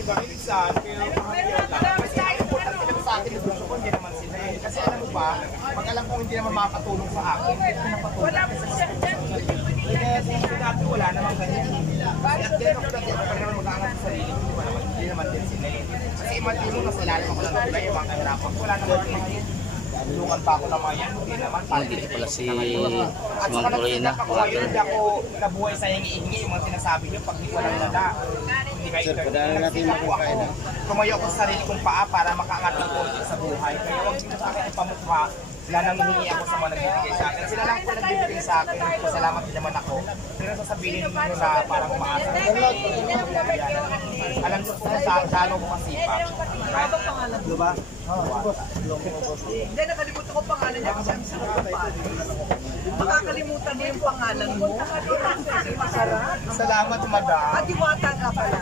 talaga minsan, pero kasi ang importante lang sa akin, gusto ko hindi naman sila eh. Kasi alam mo ba, pag alam ko hindi naman makakatulong sa akin, hindi ko napatulong. Kaya dati wala namang ganyan. Kasi at then, ako naman mag-aangat sa sarili ko, hindi naman din sila eh. Kasi imagine mo, kasalanan ako lang nila yung mga kahirapan. Wala naman din. Tulungan pa ako ng mga yan, hindi naman. Dito pala si At saka nagsisilap ako ngayon, hindi ako nabuhay sa hingi-hingi yung mga sinasabi nyo pag di ko lang nada. Hindi kayo nagsisilap ko ako. Tumayo ako sa sarili kong paa para makaangat ng konti sa buhay. Kaya huwag nyo sa akin ipamukha. Wala nang hihingi ako sa mga nagbibigay sa akin. Sila lang po nagbibigay sa akin. Pasalamat din naman ako. Pero sasabihin nyo na parang umaasa. Alam nyo kung saan ako masipag. Ano ba pangalan? Diba? Hindi, nakalimutan ko pangalan niya kasi ang sarap ng pali. Makakalimutan mo yung pangalan mo. Masarap. Salamat, madam. At diwata nga pala.